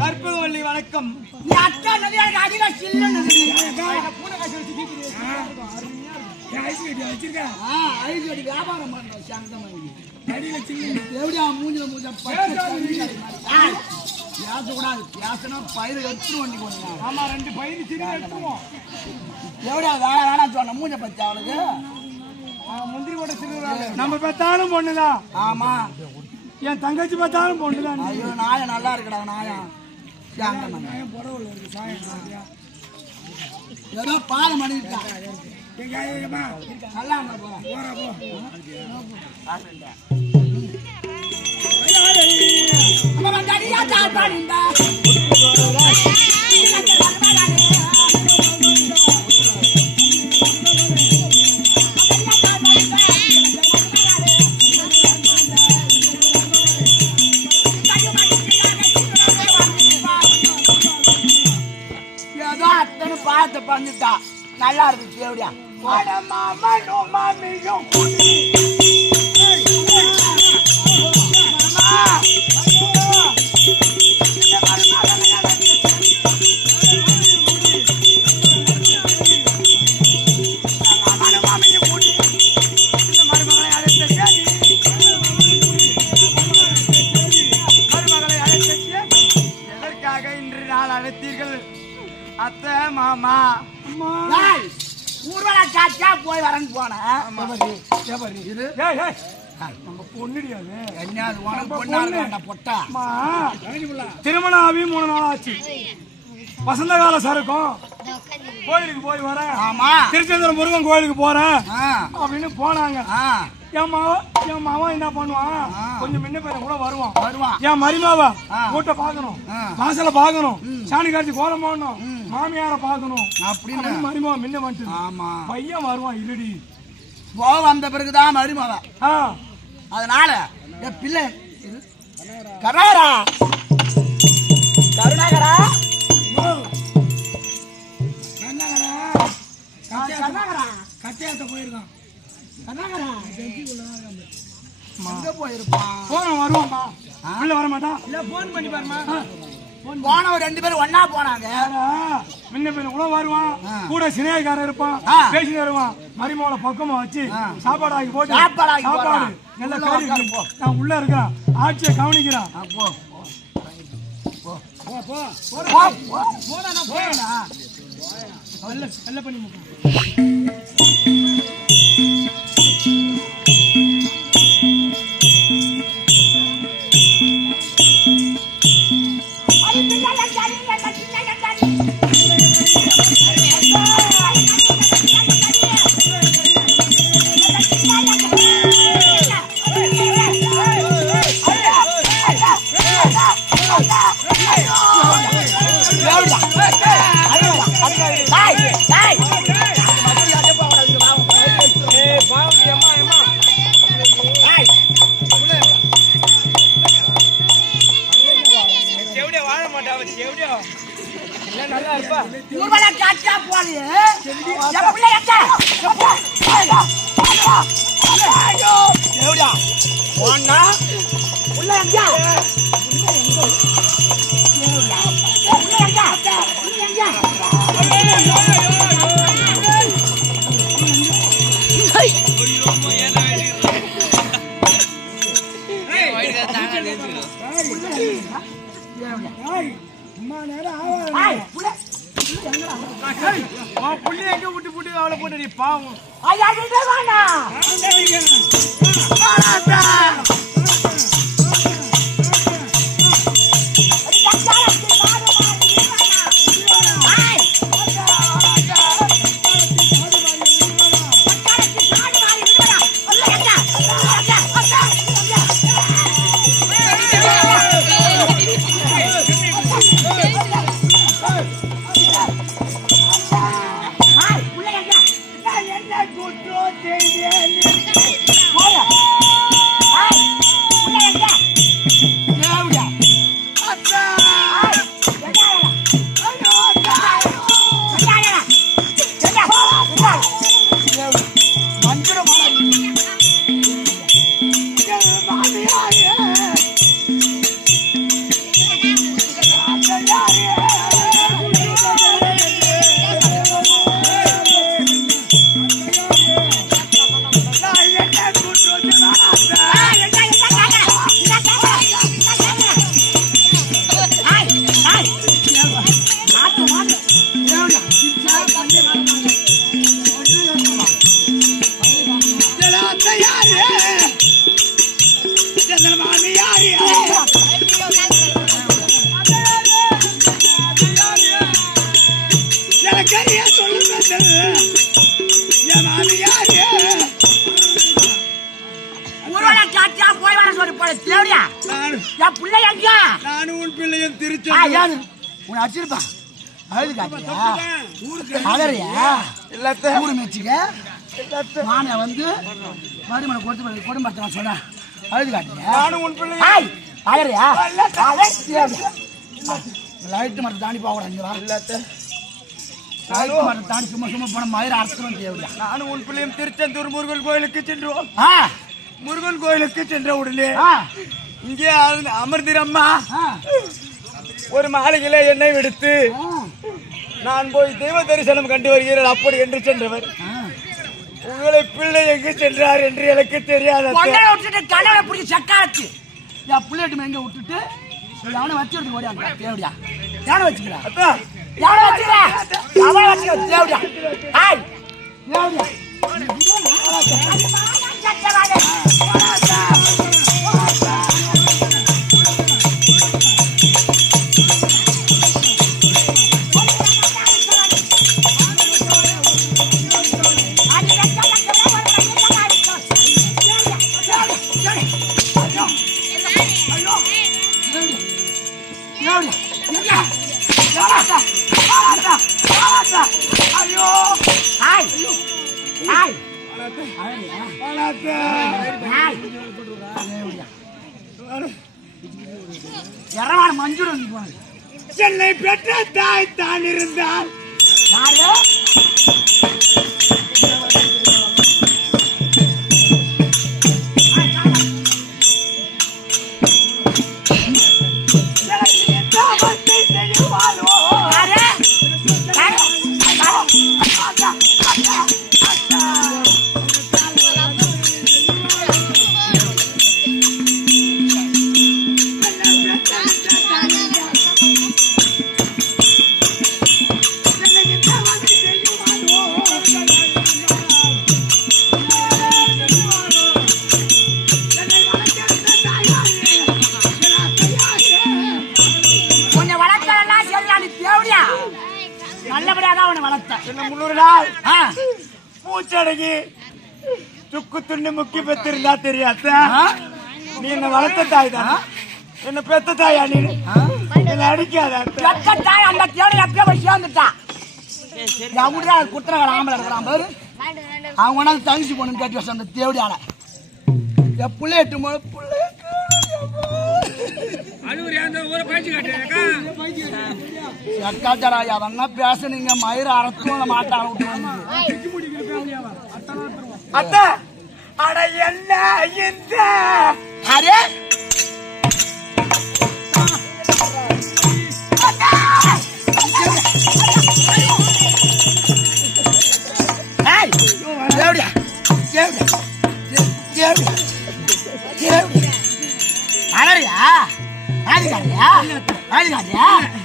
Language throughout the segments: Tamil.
கற்பகவல்லி வணக்கம். நீ அக்கா நதியா அடியில சில்லுன்னு பூனை காசு வச்சிருக்க ஐடி வியாபாரம் பண்றோம் சாந்தமாயி அடியில சில்லுன்னு எப்படியா மூஞ்சில பேசக்கூடாது. பேசினா பயிர் எடுத்துட்டு வண்டி போனீங்க. ஆமா 2 பயிர் சின்ன எடுத்துருவோம். எப்படியா வேணா சொன்ன மூஞ்ச பத்தி அவளுக்கு முந்திரி போட்ட சிறுவராக நம்ம பெத்தாலும் பொண்ணுதான். ஆமா என் தங்கச்சி பார்த்தாலும் பொண்ணுதான். ஐயோ நாயம் நல்லா இருக்குடா நாயம். புடவுல இருக்கு சாயம் ஏதோ பாலம் பண்ணிட்டா நல்லா பார்த்து பண்ணிட்டா நல்லா இருக்கு எப்படியா இன்று நாள் அழைத்தீர்கள் அத்தை மாமா. ஊர்வலா காட்டா போய் வரேன்னு போனேன். பொண்ணுடியாது பொட்டா திருமணம் ஆகி 3 நாள் ஆச்சு. வசந்த கால சருக்கும் கோயிலுக்கு போய் வரேன். திருச்செந்தூர் முருகன் கோயிலுக்கு போறேன் அப்படின்னு போனாங்க. என் மாவன் என்ன பண்ணுவான், கொஞ்சம் முன்ன பேர கூட வருவான். என் மருமாவா கூட்ட பாக்கணும், வாசல பாக்கணும், சாணி காட்சி கோலம் போடணும், மாமியார பாக்கணும் அப்படின்னு மருமாவா முன்ன வந்துட்டு பையன் வருவான். இருடி போக வந்த பிறகுதான் மருமாவா. அதனால என் பிள்ளை கருணாகரா கருணாகரா கட்டையாத்த போயிருக்கான். போயிருப்பான் வருவான்பா. வர மாட்டான். இல்ல போன் பண்ணி பாருமா. போனவங்க 2 பேரும் ஒன்னா போனாங்க. முன்ன பேர் கூட வருவான், கூட சினேகாரன் இருப்பான், பேசிட்டு வருவான். மரிமாவளை பக்கமா வச்சு சாப்பாடு ஆகி போட்டு சாப்பாடு நல்ல கறி. நான் உள்ள இருக்கிறேன், ஆட்சியை கவனிக்கிறேன். நல்ல பண்ணி புள்ளி எங்க விட்டு புட்டு அவளை போட்டு நீ பாவம். Hey! ஏன் உன்னை அடிச்சிருப்பான் அழுது காட்டியா அழறியா இல்லத்த ஊரு மேய்ச்சிக்க மாமியா வந்து மருமனை கொடுத்து குடும்பத்தை சொல்றேன் அழுது காட்டியா நானும் உன் பிள்ளை அழறியா லைட்டு மட்டும் தாண்டி போகக்கூடாது இங்க வா இல்லத்த லைட்டு மட்டும் தாண்டி சும்மா சும்மா போன மயிர அர்த்தம் தேவையா நானும் உன் பிள்ளையும் திருச்செந்தூர் முருகன் கோயிலுக்கு சென்றோம் முருகன் கோயிலுக்கு சென்ற உடனே இங்கே அமர்ந்திரம்மா ஒரு மாளிகையில எண்ணெய் விடுத்து நான் போய் தெய்வ தரிசனம் கண்டு வருகிறேன் அப்படி என்று சென்றவர் உங்களை பிள்ளை எங்கு சென்றார் என்று எனக்கு தெரியாது விட்டுட்டு கனவை பிடிச்சி செக்காச்சு என் பிள்ளைட்டு எங்க விட்டுட்டு அவனை வச்சு எடுத்து ஓடியாங்க தேவடியா யானை வச்சுக்கிறா யானை வச்சுக்கிறா அவனை வச்சுக்க தேவடியா ஹாய் தேவடியா எரவான மஞ்சுடன் என்னை பெற்ற தாய் தான் இருந்தால் பூச்சடகி துக்கு துண்ணு முக்கி பெத்திருந்தா தெரியாத நீ என்ன வளர்த்த தாய் தான் என்ன பெத்த தாயா நீ என்ன அடிக்காத தாய் அந்த தேவடி எப்பயோ போய் சேர்ந்துட்டா அவங்க குத்துறவங்க ஆம்பளை இருக்கிறான் பாரு அவங்க கொண்டாந்து தங்கச்சி பொண்ணுன்னு கேட்டு வச்ச அந்த தேவடியால என் பிள்ளை எட்டு மொழி பிள்ளை அதென்னா பேசுனீங்க மயிர அறத்தும் மாட்டாங்க அத்த அட என்ன இந்த அரே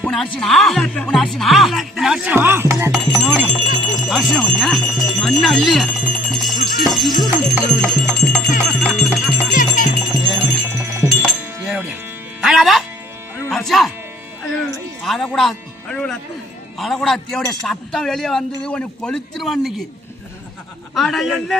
உன்னை அடிச்சுனா மண்ணா இல்லையா அழக்கூடாது தேவடைய சத்தம் வெளியே வந்தது உன்னை கொளுத்துருவான் இன்னைக்கு அட என்ன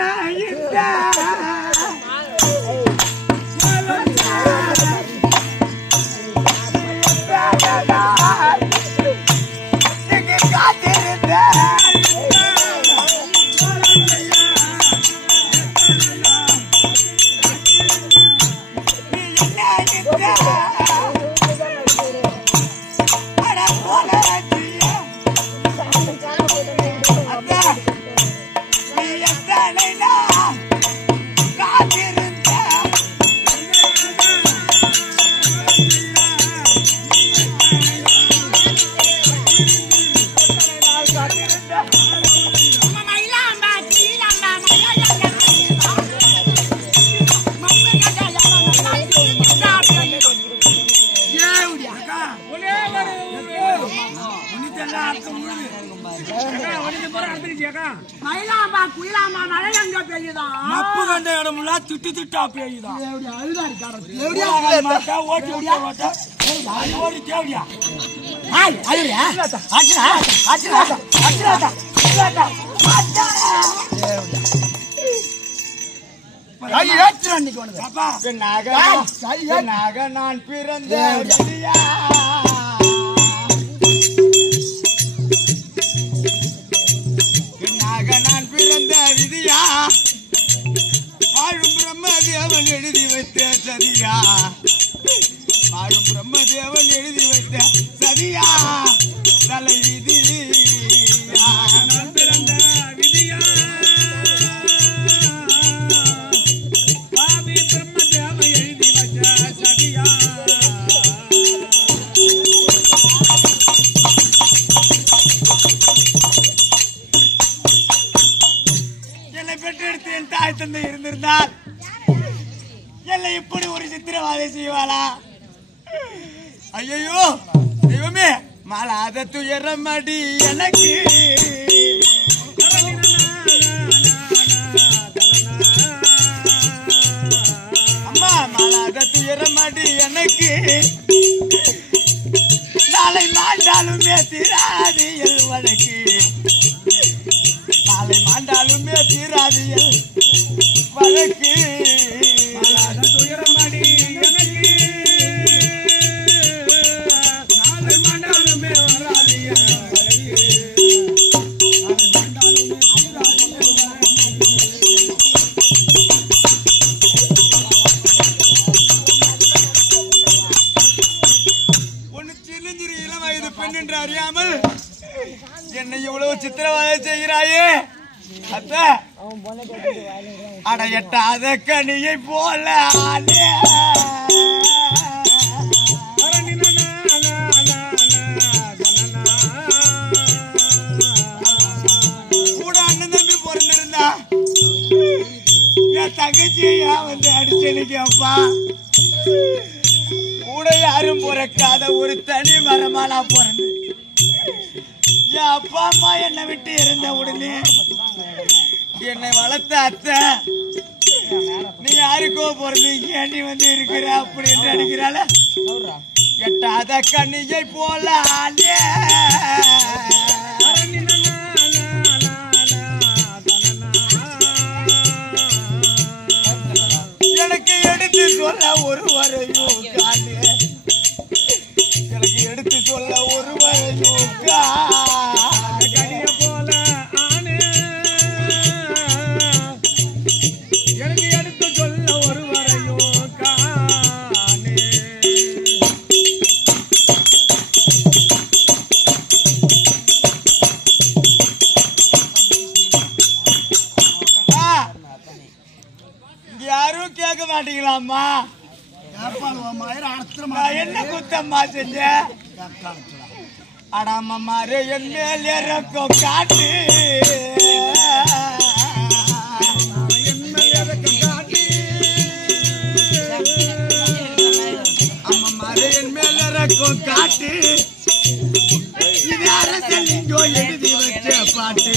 திட்டு திட்டா பெய்யுதான் நான் பிறந்த பிரம்மதேவன் எழுதி வைத்த சரியா தலை விதி நான் பிறந்த விதியா பாவி பிரம்மதேவன் எழுதி வைத்த சரியா என்னை பெற்றெடுத்து என் தாய் தந்தை இருந்திருந்தால் என்னை இப்படி ஒரு சித்திரவாதை செய்வாளா? ஐயோ தெய்வமே, மாலாத துயரமடி எனக்கு அம்மா, மாலாத துயரமடி எனக்கு நாளை மாண்டாலுமே தீராதியல் வழக்கு நாளை மாண்டாலுமே தீராதியல் வழக்கு மாலாத துயரமடி எனக்கு நாளை மாண்டாலுமே வராதியல் வழக்கு நாளை மாண்டாலுமே தீராதியல் ஒன்னு சின்னஞ்சிறு இளம் வயது பெண் என்று அறியாமல் என்னை இவ்வளவு சித்திரவதை செய்கிறாயே அத்த அட எட்டாத கனியை போல ஆளே கூட அண்ணன் தம்பி பிறந்திருந்தா என் தங்கச்சியா வந்து அடிச்சனுக்கு அப்பா கூட யாரும் பிறக்காத ஒரு தனி மரமா நான் பிறந்து என் அப்பா அம்மா என்னை விட்டு இருந்த உடனே என்னை வளர்த்த அத்தை நீ யாருக்கோ பிறந்து ஏண்டி வந்து இருக்கிற அப்படின்னு அடிக்கிறாள எட்டாத கண்ணியை போல ஆளே எனக்கு எடுத்து சொல்ல ஒருவரையும் காணு எனக்கு எடுத்து சொல்ல ஒருவரையும் கனிய போல ஆனே எனக்கு எடுத்து சொல்ல ஒருவரையும் காணே இங்க யாரும் கேட்க மாட்டீங்களாம்மா? என்ன குத்தம்மா செஞ்ச? அடாமமாரு என் மேல் இறக்கம் காட்டு அம்மமாரு என் மேல் இறக்கம் காட்டு இது அரசல் இங்கோ எழுதி வச்ச பாட்டு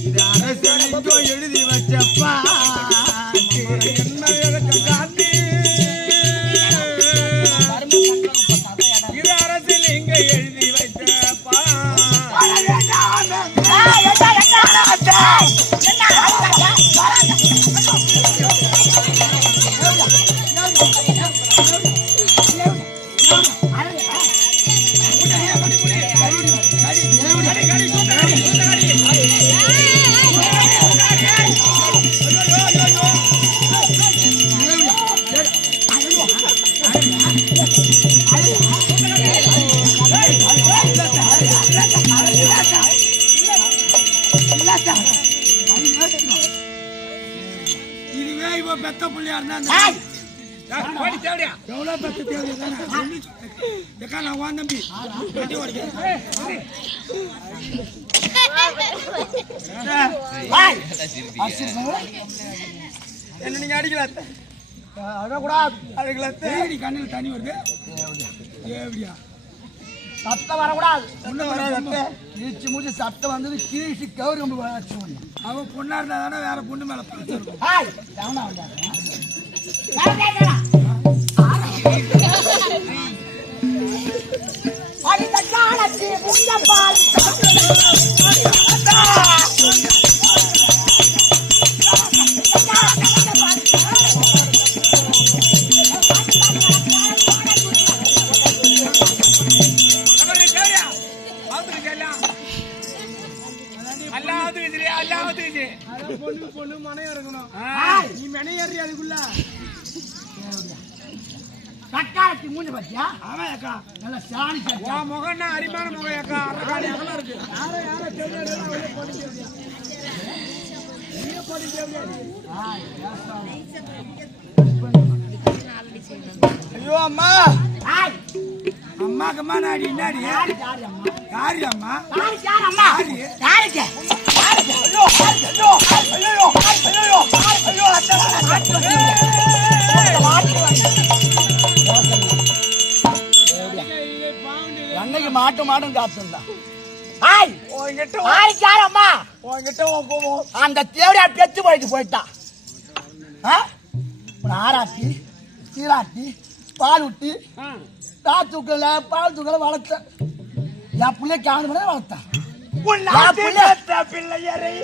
இது அரசல் இங்கோ எழுதி வச்ச பாட்டு என்ன இறக்கம் காட்டு இது அரசில் இங்க எழுதி வைத்த இதுவே இவ பெத்த புள்ளியா இருந்தா எவ்வளவு பெத்த தேவையா நான் வா தம்பி என்ன நீங்க அடிக்கல அழகக்கூடாது கண்ணில் தண்ணி வருது எப்படியா சத்தம் வரக்கூடாது ஒன்றும் வராது நீச்சு மூச்சு சத்தம் வந்தது கீழ்ச்சி கவுரி கம்பி வச்சு அவன் பொண்ணா இருந்தா தானே வேற பொண்ணு மேல பொண்ணு மனையா இருக்கணும் நீ மெனையேறி அதுக்குள்ள சக்காலத்தி மூஞ்சி பாத்தியா ஆமா அக்கா நல்ல சாணி சக்கா முகம்னா அரிமான முகம் அக்கா அரகாணி அகல இருக்கு ஐயோ அம்மா அம்மாக்கு அம்மா நாடி என்னாடி யாரு அம்மா யாருக்கு என்னைக்கு மாட்டும் காத்துந்தா அந்த தேவடியா பெத்து போயிட்டான் ஆராட்டி சீராட்டி பால் விட்டு பால் தூக்கல வளர்த்த என் பிள்ளை காவணி பண்ண வளர்த்தேன் பிள்ளையரை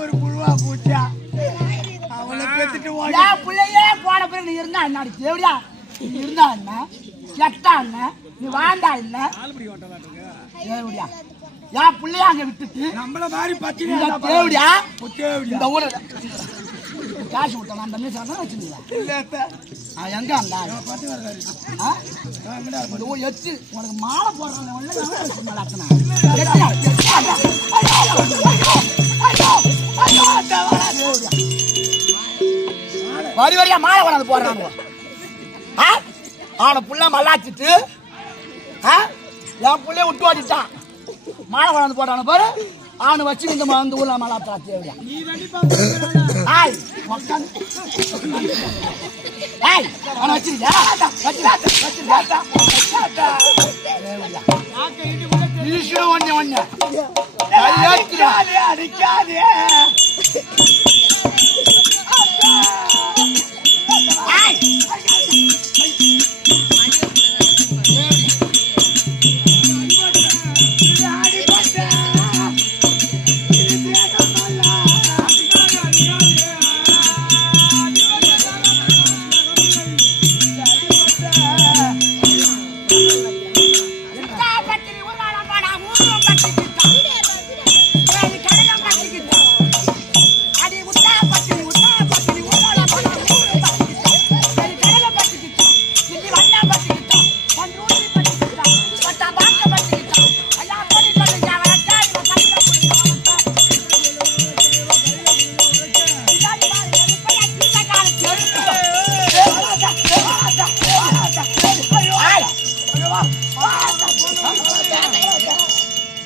ஒரு புழுவா பூச்சா அவளை பெத்துட்டு பிள்ளையே போன பிறகு நீ இருந்தா என்ன தேவடியா நீ இருந்தா என்ன கெட்டா என்ன நீ வாழ்ந்தா என்ன தேவடியா என் பிள்ளைய அங்க விட்டுட்டு நம்மள மாதிரி பத்தி தேவடியா இந்த ஊர்ல காசு விட்டான் அந்த மீன் சாப்பிட்டா வச்சுருந்தீங்களா எங்க அந்த எச்சு உனக்கு மாலை போடுறாங்க வரி வரியா மாலை கொண்டாந்து போடுறாங்க அவனை புள்ள மல்லாச்சிட்டு என் புள்ளைய விட்டு ஓடிட்டான் மாலை கொண்டாந்து போட்டான பாரு அவனை வச்சு இந்த ஊர்ல மல்லாத்தா தேவையா அவனை வச்சிருக்கியா அடிக்காதே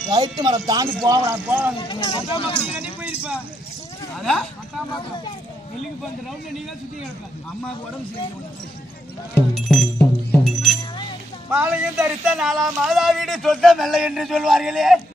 ரைட்டு மரம் தாண்டி போவாங்க அம்மாவுக்கு உடம்பு சரியில்லை மாலையும் தரித்த நாளா மாதா வீடு சொந்த மெல்ல என்று சொல்வார்களே.